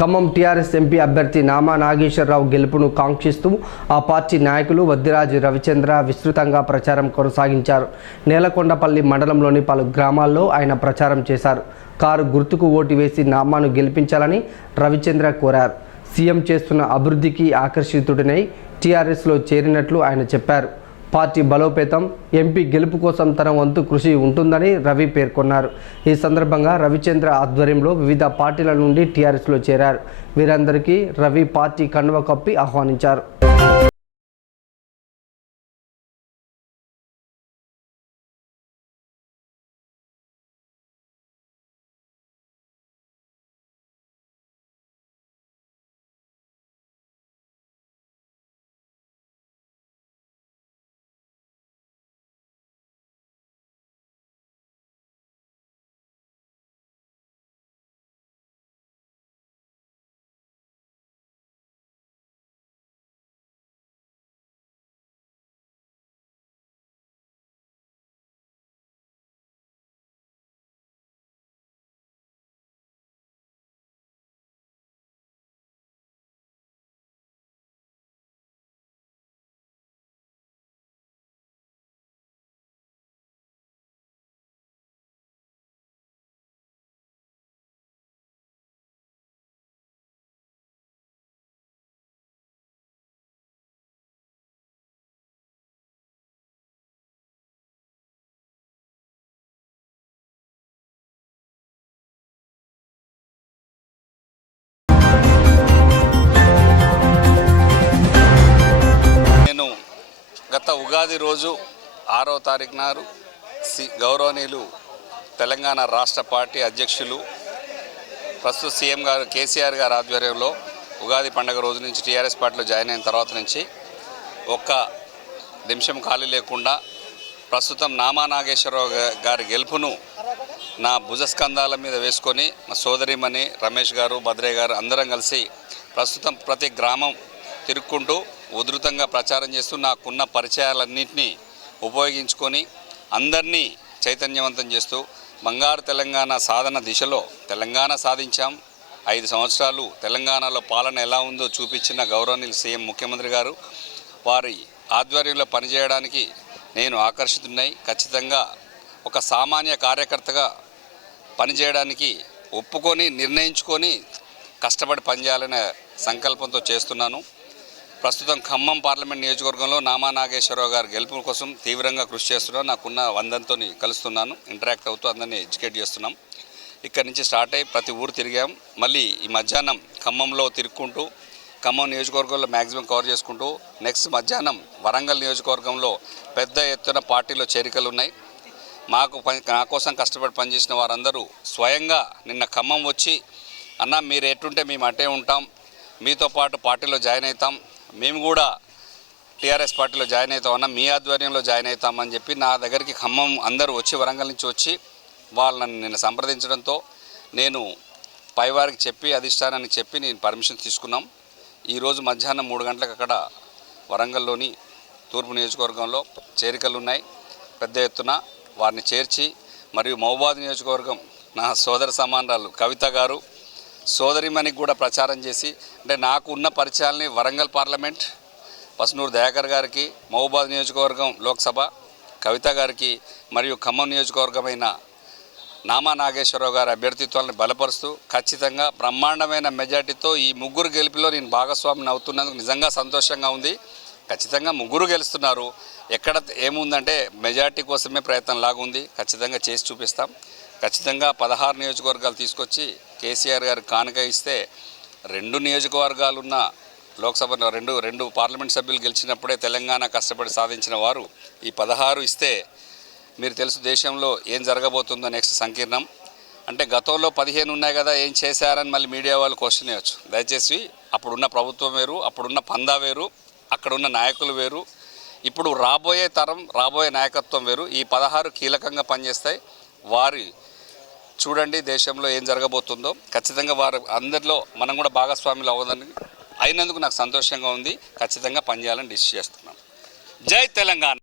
Khammam TRS MP అభ్యర్థి నామా నాగేశ్వరరావు గెలుపును కాంక్షిస్తూ ఆ పార్టీ నాయకులు వద్దిరాజు రవిచంద్ర విస్తృతంగా ప్రచారం కొనసాగించారు. నేలకొండపల్లి మండలంలోని పలు గ్రామాల్లో ఆయన ప్రచారం చేశారు. కారు గుర్తుకు ఓటు వేసి నామాను గెలిపించాలని రవిచంద్ర కోరారు. సీఎం చేస్తున్న అభివృద్ధికి ఆకర్షితుడినై టీఆర్ఎస్లో చేరినట్లు ఆయన చెప్పారు. పార్టీ బలోపేతం ఎంపీ గెలుపు కోసం తన వంతు కృషి ఉంటుందని రవి పేర్కొన్నారు. ఈ సందర్భంగా రవిచంద్ర ఆధ్వర్యంలో వివిధ పార్టీల నుండి టీఆర్ఎస్లో చేరారు. వీరందరికీ రవి పార్టీ కండువ కప్పి ఆహ్వానించారు. గత ఉగాది రోజు ఆరో తారీఖునారు సి గౌరవనీయులు తెలంగాణ రాష్ట్ర పార్టీ అధ్యక్షులు ప్రస్తుత సీఎం గారు కేసీఆర్ గారి ఆధ్వర్యంలో ఉగాది పండుగ రోజు నుంచి టీఆర్ఎస్ పార్టీలో జాయిన్ అయిన తర్వాత నుంచి ఒక్క నిమిషం ఖాళీ లేకుండా ప్రస్తుతం నామా నాగేశ్వరరావు గారి గెలుపును నా భుజస్కంధాల మీద వేసుకొని మా సోదరిమణి రమేష్ గారు భద్రయ్య గారు అందరం కలిసి ప్రస్తుతం ప్రతి గ్రామం తిరుక్కుంటూ ఉధృతంగా ప్రచారం చేస్తూ నాకున్న పరిచయాలన్నింటినీ ఉపయోగించుకొని అందరినీ చైతన్యవంతం చేస్తూ బంగారు తెలంగాణ సాధన దిశలో తెలంగాణ సాధించాం. ఐదు సంవత్సరాలు తెలంగాణలో పాలన ఎలా ఉందో చూపించిన గౌరవనీయులు సీఎం ముఖ్యమంత్రి గారు. వారి ఆధ్వర్యంలో పనిచేయడానికి నేను ఆకర్షితున్నాయి ఖచ్చితంగా ఒక సామాన్య కార్యకర్తగా పనిచేయడానికి ఒప్పుకొని నిర్ణయించుకొని కష్టపడి పనిచేయాలనే సంకల్పంతో చేస్తున్నాను. ప్రస్తుతం ఖమ్మం పార్లమెంట్ నియోజకవర్గంలో నామా నాగేశ్వరరావు గారి గెలుపు కోసం తీవ్రంగా కృషి చేస్తున్నాను నాకున్న వందంతో కలుస్తున్నాను. ఇంటరాక్ట్ అవుతూ అందరినీ ఎడ్యుకేట్ చేస్తున్నాం. ఇక్కడి నుంచి స్టార్ట్ అయ్యి ప్రతి ఊరు తిరిగాం. మళ్ళీ ఈ మధ్యాహ్నం ఖమ్మంలో తిరుక్కుంటూ ఖమ్మం నియోజకవర్గంలో మ్యాక్సిమం కవర్ చేసుకుంటూ నెక్స్ట్ మధ్యాహ్నం వరంగల్ నియోజకవర్గంలో పెద్ద ఎత్తున పార్టీలో చేరికలు ఉన్నాయి. మాకు పని నా కోసం కష్టపడి పనిచేసిన వారందరూ స్వయంగా నిన్న ఖమ్మం వచ్చి అన్న మీరు ఎట్టుంటే మేము అట్టే ఉంటాం. మీతో పాటు పార్టీలో జాయిన్ అవుతాం. మేము కూడా టీఆర్ఎస్ పార్టీలో జాయిన్ అవుతా ఉన్నాం మీ ఆధ్వర్యంలో జాయిన్ అవుతామని చెప్పి నా దగ్గరికి ఖమ్మం అందరూ వచ్చి వరంగల్ నుంచి వచ్చి వాళ్ళని నిన్న సంప్రదించడంతో నేను పైవారికి చెప్పి అధిష్టానానికి చెప్పి నేను పర్మిషన్ తీసుకున్నాం. ఈరోజు మధ్యాహ్నం మూడు గంటలకు అక్కడ వరంగల్లోని తూర్పు నియోజకవర్గంలో చేరికలు ఉన్నాయి. పెద్ద ఎత్తున వారిని చేర్చి మరియు మహబాద్ నియోజకవర్గం నా సోదర సమానరాలు కవిత గారు సోదరిమణికి కూడా ప్రచారం చేసి అంటే నాకు ఉన్న పరిచయాల్ని వరంగల్ పార్లమెంట్ పసునూరు దయాకర్ గారికి మహబూబాద్ నియోజకవర్గం లోక్సభ కవిత గారికి మరియు ఖమ్మం నియోజకవర్గమైన నామా నాగేశ్వరరావు గారి అభ్యర్థిత్వాలను బలపరుస్తూ ఖచ్చితంగా బ్రహ్మాండమైన మెజార్టీతో ఈ ముగ్గురు గెలుపులో నేను భాగస్వామిని అవుతున్నందుకు నిజంగా సంతోషంగా ఉంది. ఖచ్చితంగా ముగ్గురు గెలుస్తున్నారు. ఎక్కడ ఏముందంటే మెజార్టీ కోసమే ప్రయత్నం లాగుంది ఖచ్చితంగా చేసి చూపిస్తాం. ఖచ్చితంగా పదహారు నియోజకవర్గాలు తీసుకొచ్చి కేసీఆర్ గారు కానుక ఇస్తే రెండు నియోజకవర్గాలున్న లోక్సభ రెండు రెండు పార్లమెంట్ సభ్యులు గెలిచినప్పుడే తెలంగాణ కష్టపడి సాధించిన వారు ఈ పదహారు ఇస్తే మీరు తెలుసు దేశంలో ఏం జరగబోతుందో నెక్స్ట్ సంకీర్ణం. అంటే గతంలో పదిహేను ఉన్నాయి కదా ఏం చేశారని మళ్ళీ మీడియా వాళ్ళు క్వశ్చన్ చేయొచ్చు దయచేసి అప్పుడున్న ప్రభుత్వం వేరు అప్పుడున్న పందా వేరు అక్కడున్న నాయకులు వేరు. ఇప్పుడు రాబోయే తరం రాబోయే నాయకత్వం వేరు. ఈ పదహారు కీలకంగా పనిచేస్తాయి. వారి చూడండి దేశంలో ఏం జరగబోతుందో. ఖచ్చితంగా వారు అందరిలో మనం కూడా భాగస్వాములు అవ్వదని అయినందుకు నాకు సంతోషంగా ఉంది. ఖచ్చితంగా పనిచేయాలని డిసిషన్ చేస్తున్నాం. జై తెలంగాణ.